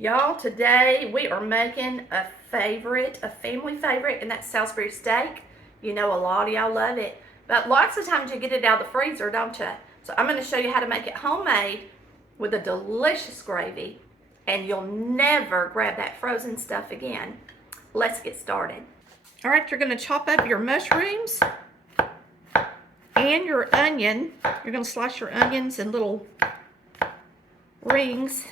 Y'all, today we are making a family favorite, and that's Salisbury steak. You know, a lot of y'all love it, but lots of times you get it out of the freezer, don't you? So I'm going to show you how to make it homemade with a delicious gravy, and you'll never grab that frozen stuff again. Let's get started. All right, you're going to chop up your mushrooms and your onion. You're going to slice your onions in little rings.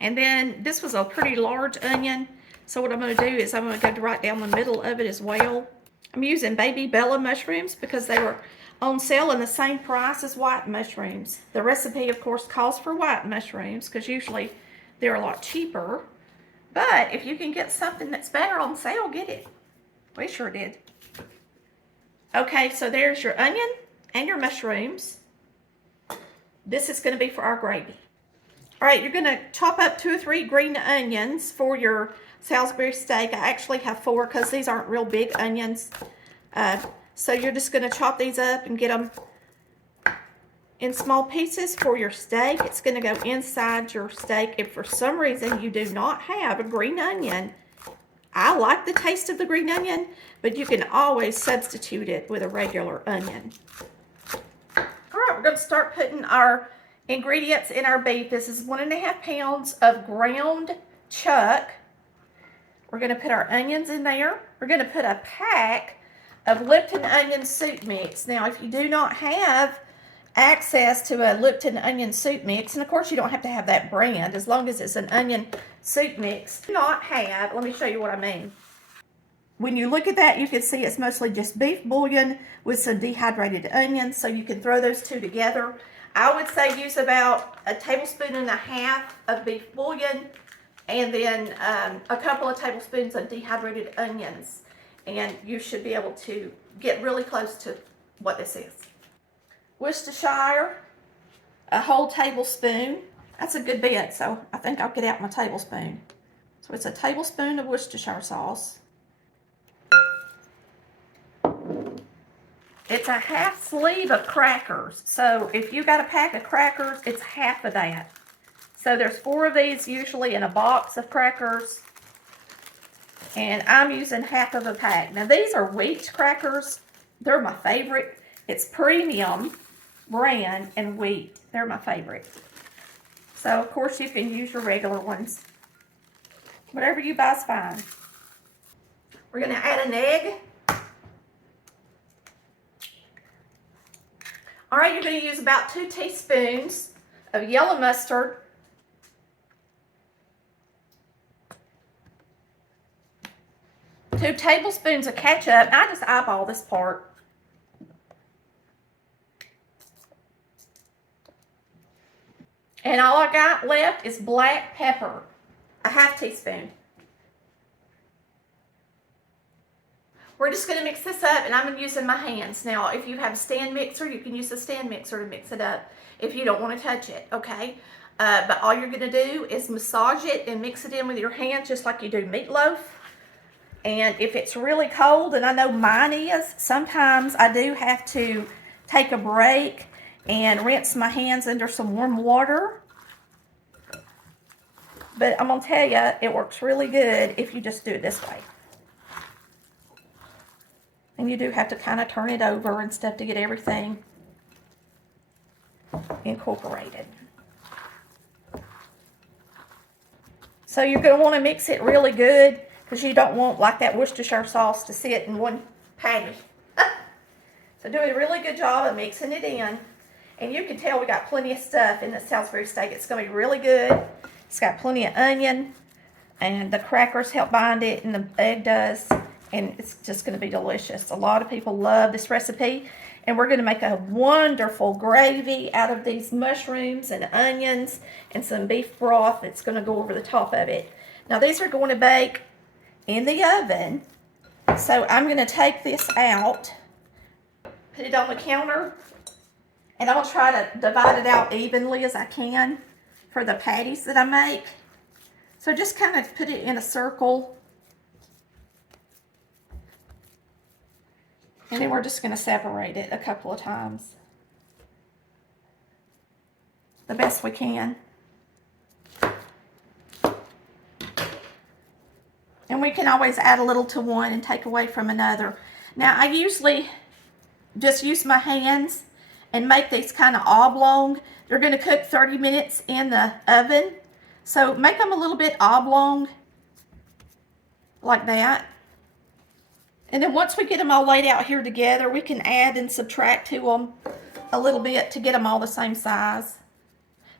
And then this was a pretty large onion, so what I'm going to do is I'm going to go right down the middle of it as well. I'm using baby Bella mushrooms because they were on sale in the same price as white mushrooms. The recipe, of course, calls for white mushrooms because usually they're a lot cheaper. But if you can get something that's better on sale, get it. We sure did. Okay, so there's your onion and your mushrooms. This is going to be for our gravy. All right, you're going to chop up 2 or 3 green onions for your Salisbury steak. I actually have 4 because these aren't real big onions. So you're just going to chop these up and get them in small pieces for your steak. It's going to go inside your steak. If for some reason you do not have a green onion, I like the taste of the green onion, but you can always substitute it with a regular onion. All right, we're going to start putting our ingredients in our beef. This is 1.5 pounds of ground chuck. We're going to put our onions in there. We're going to put a pack of Lipton onion soup mix. Now, if you do not have access to a Lipton onion soup mix, and of course you don't have to have that brand, as long as it's an onion soup mix. Do not have, let me show you what I mean. When you look at that, you can see it's mostly just beef bouillon with some dehydrated onions, so you can throw those two together. I would say use about 1.5 tablespoons of beef bouillon and then a couple of tablespoons of dehydrated onions. And you should be able to get really close to what this is. Worcestershire, a whole tablespoon. That's a good bit, so I think I'll get out my tablespoon. So it's a tablespoon of Worcestershire sauce. It's a half sleeve of crackers. So if you got a pack of crackers, it's half of that. So there's 4 of these usually in a box of crackers. And I'm using half of a pack. Now these are wheat crackers. They're my favorite. It's premium brand and wheat. They're my favorite. So of course you can use your regular ones. Whatever you buy is fine. We're going to add an egg. All right, you're going to use about 2 teaspoons of yellow mustard, 2 tablespoons of ketchup. I just eyeball this part. And all I got left is black pepper, a half teaspoon. We're just going to mix this up, and I'm using my hands. Now, if you have a stand mixer, you can use the stand mixer to mix it up if you don't want to touch it, okay? But all you're going to do is massage it and mix it in with your hands just like you do meatloaf. And if it's really cold, and I know mine is, sometimes I do have to take a break and rinse my hands under some warm water. But I'm going to tell you, it works really good if you just do it this way. And you do have to kind of turn it over and stuff to get everything incorporated. So you're going to want to mix it really good because you don't want like that Worcestershire sauce to sit in one patty. So do a really good job of mixing it in. And you can tell we got plenty of stuff in the Salisbury steak. It's going to be really good. It's got plenty of onion, and the crackers help bind it, and the egg does. And it's just going to be delicious. A lot of people love this recipe. And we're going to make a wonderful gravy out of these mushrooms and onions and some beef broth that's going to go over the top of it. Now these are going to bake in the oven. So I'm going to take this out, put it on the counter, and I'll try to divide it out evenly as I can for the patties that I make. So just kind of put it in a circle. And then we're just going to separate it a couple of times. the best we can. And we can always add a little to one and take away from another. Now, I usually just use my hands and make these kind of oblong. They're going to cook 30 minutes in the oven. So make them a little bit oblong like that. And then once we get them all laid out here together, we can add and subtract to them a little bit to get them all the same size.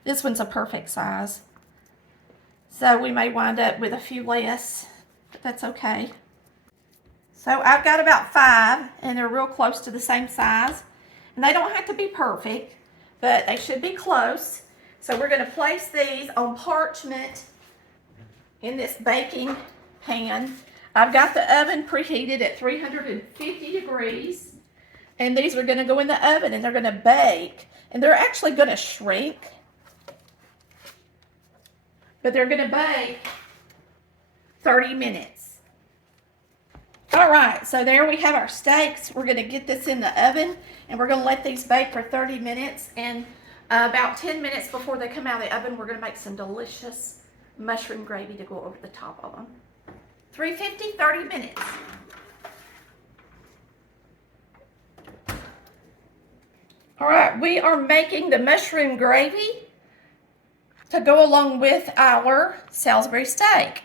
This one's a perfect size. So we may wind up with a few less, but that's okay. So I've got about 5, and they're real close to the same size. And they don't have to be perfect, but they should be close. So we're going to place these on parchment in this baking pan. I've got the oven preheated at 350 degrees. And these are going to go in the oven, and they're going to bake. And they're actually going to shrink. But they're going to bake 30 minutes. All right, so there we have our steaks. We're going to get this in the oven, and we're going to let these bake for 30 minutes. And about 10 minutes before they come out of the oven, we're going to make some delicious mushroom gravy to go over the top of them. 350, 30 minutes. All right, we are making the mushroom gravy to go along with our Salisbury steak.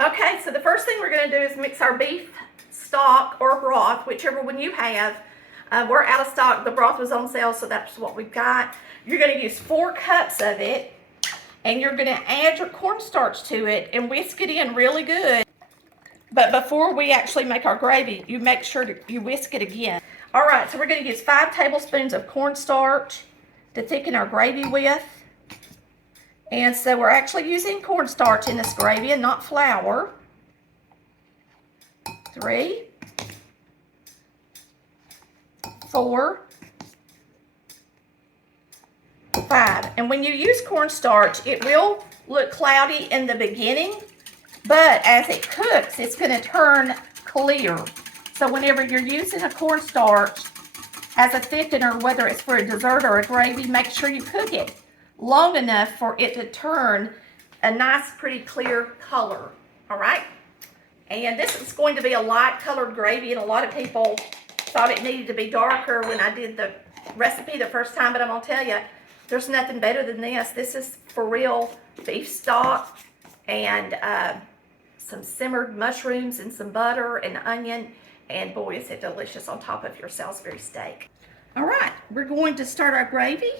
Okay, so the first thing we're going to do is mix our beef stock or broth, whichever one you have. We're out of stock. The broth was on sale, so that's what we've got. You're going to use 4 cups of it, and you're going to add your cornstarch to it and whisk it in really good. But before we actually make our gravy, you make sure you whisk it again. All right, so we're going to use 5 tablespoons of cornstarch to thicken our gravy with. And so we're actually using cornstarch in this gravy and not flour. 3, 4, 5. And when you use cornstarch, it will look cloudy in the beginning, but as it cooks, it's going to turn clear. So whenever you're using a cornstarch as a thickener, whether it's for a dessert or a gravy, make sure you cook it long enough for it to turn a nice, pretty clear color. All right? And this is going to be a light colored gravy, and a lot of people thought it needed to be darker when I did the recipe the first time, but I'm going to tell you, there's nothing better than this. This is for real beef stock and some simmered mushrooms and some butter and onion, and boy, is it delicious on top of your Salisbury steak. All right, we're going to start our gravy,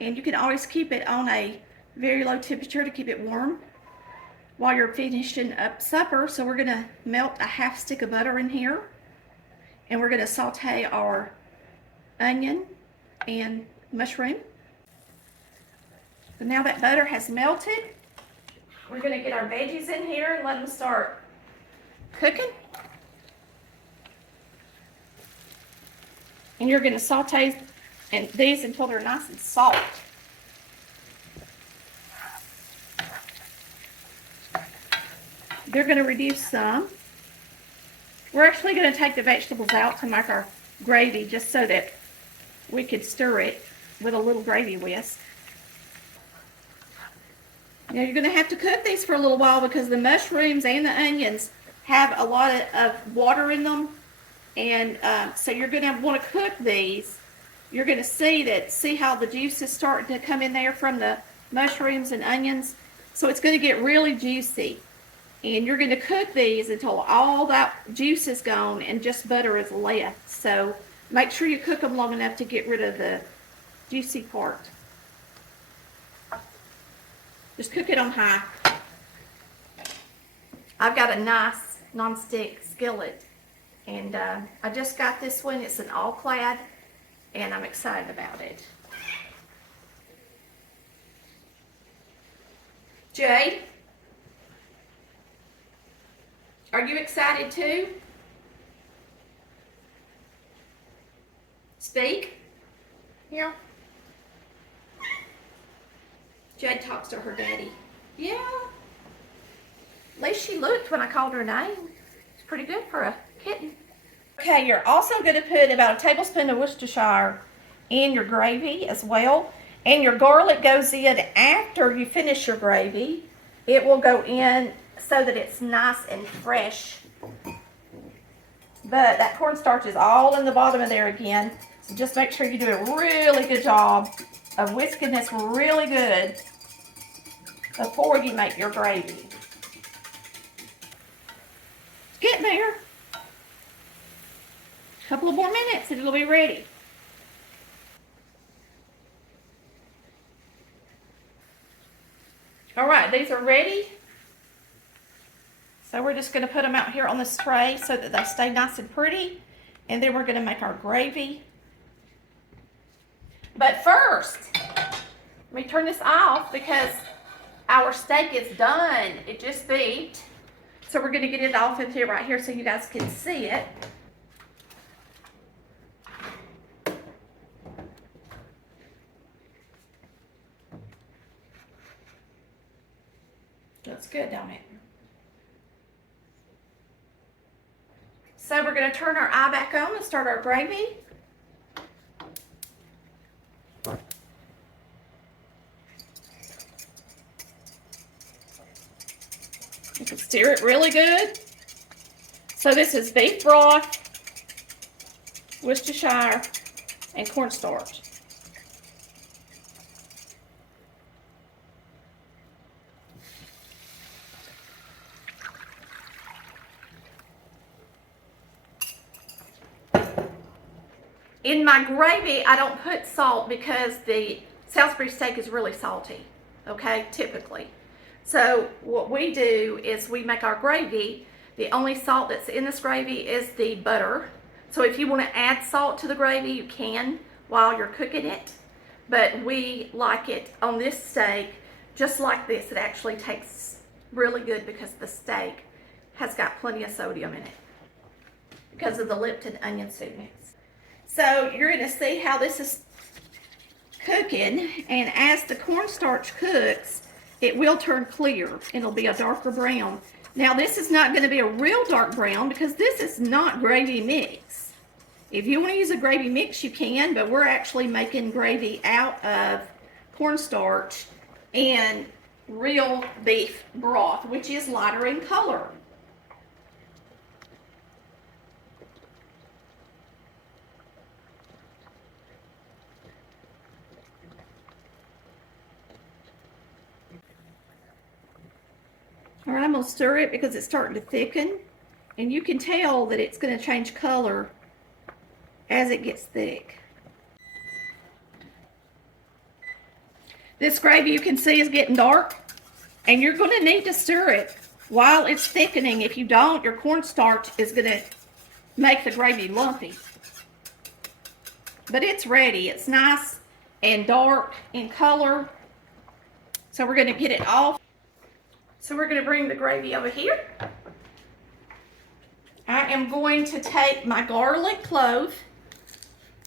and you can always keep it on a very low temperature to keep it warm while you're finishing up supper. So we're going to melt a half stick of butter in here, and we're going to saute our onion and mushroom. So now that butter has melted, we're going to get our veggies in here and let them start cooking. And you're going to saute these until they're nice and soft. They're going to reduce some. We're actually going to take the vegetables out to make our gravy just so that we could stir it with a little gravy whisk. Now you're going to have to cook these for a little while because the mushrooms and the onions have a lot of water in them. And so you're going to want to cook these. You're going to see how the juice is starting to come in there from the mushrooms and onions. So it's going to get really juicy. And you're going to cook these until all that juice is gone and just butter is left. So make sure you cook them long enough to get rid of the juicy part. Just cook it on high. I've got a nice non-stick skillet, and I just got this one. It's an all-clad, and I'm excited about it. Jade, are you excited too? Speak. Yeah. Jade talks to her daddy. Yeah. At least she looked when I called her name. It's pretty good for a kitten. Okay, you're also going to put about a tablespoon of Worcestershire in your gravy as well. And your garlic goes in after you finish your gravy. It will go in so that it's nice and fresh. But that cornstarch is all in the bottom of there again. So just make sure you do a really good job of whisking this really good before you make your gravy. Getting there. A couple of more minutes and it'll be ready. All right, these are ready. So we're just going to put them out here on this tray so that they stay nice and pretty. And then we're going to make our gravy. But first, let me turn this off because our steak is done. It just beeped. So we're going to get it off in here right here so you guys can see it. Looks good, don't it? So we're going to turn our eye back on and start our gravy. You can stir it really good. So this is beef broth, Worcestershire, and cornstarch. In my gravy, I don't put salt because the Salisbury steak is really salty, okay, typically. So what we do is we make our gravy. The only salt that's in this gravy is the butter. So if you want to add salt to the gravy, you can while you're cooking it. But we like it on this steak just like this. It actually tastes really good because the steak has got plenty of sodium in it because of the Lipton onion soup mix. So you're going to see how this is cooking, and as the cornstarch cooks, it will turn clear. It'll be a darker brown. Now this is not going to be a real dark brown because this is not gravy mix. If you want to use a gravy mix, you can, but we're actually making gravy out of cornstarch and real beef broth, which is lighter in color. All right, I'm going to stir it because it's starting to thicken, and you can tell that it's going to change color as it gets thick. This gravy, you can see, is getting dark, and you're going to need to stir it while it's thickening. If you don't, your cornstarch is going to make the gravy lumpy. But it's ready. It's nice and dark in color. So we're going to get it off. So we're going to bring the gravy over here. I am going to take my garlic clove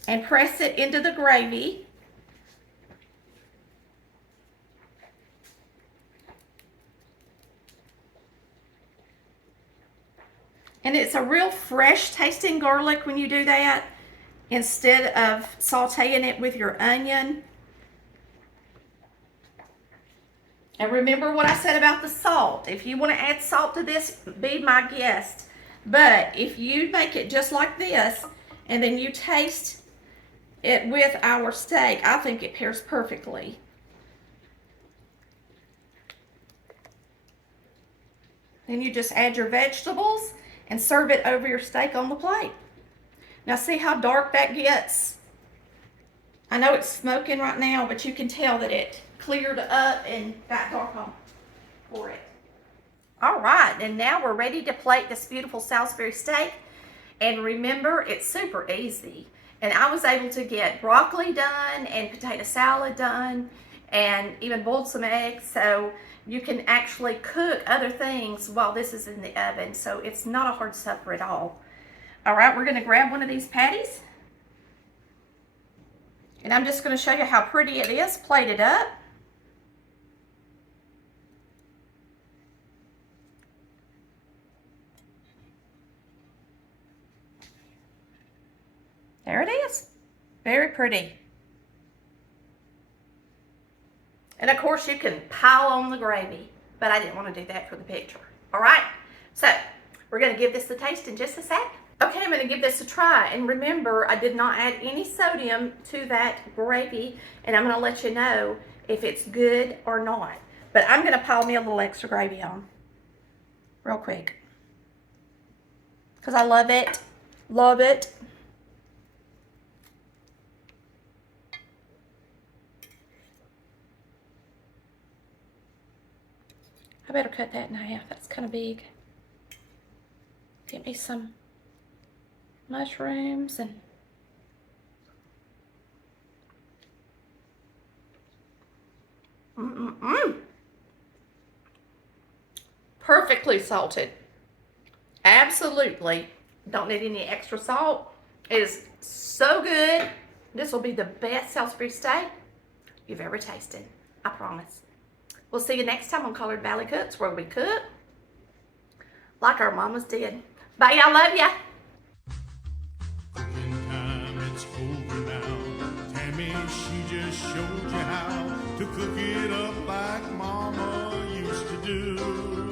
and press it into the gravy. And it's a real fresh tasting garlic when you do that, instead of sauteing it with your onion. And remember what I said about the salt. If you want to add salt to this, be my guest. But if you make it just like this, and then you taste it with our steak, I think it pairs perfectly. Then you just add your vegetables and serve it over your steak on the plate. Now see how dark that gets? I know it's smoking right now, but you can tell that it cleared up and got dark on for it. All right, and now we're ready to plate this beautiful Salisbury steak. And remember, it's super easy. And I was able to get broccoli done and potato salad done and even boiled some eggs. So you can actually cook other things while this is in the oven. So it's not a hard supper at all. All right, we're gonna grab one of these patties. And I'm just gonna show you how pretty it is plated up. There it is. Very pretty. And of course you can pile on the gravy, but I didn't want to do that for the picture. All right, so we're gonna give this a taste in just a sec. Okay, I'm gonna give this a try. And remember, I did not add any sodium to that gravy, and I'm gonna let you know if it's good or not. But I'm gonna pile me a little extra gravy on real quick, because I love it, love it. I better cut that in half, that's kind of big. Get me some mushrooms and perfectly salted. Absolutely. Don't need any extra salt. It is so good. This will be the best Salisbury steak you've ever tasted. I promise. We'll see you next time on Collard Valley Cooks, where we cook like our mamas did. Bye, I love ya. Cooking time, it's over now. Tammy, she just showed you how to cook it up like Mama used to do.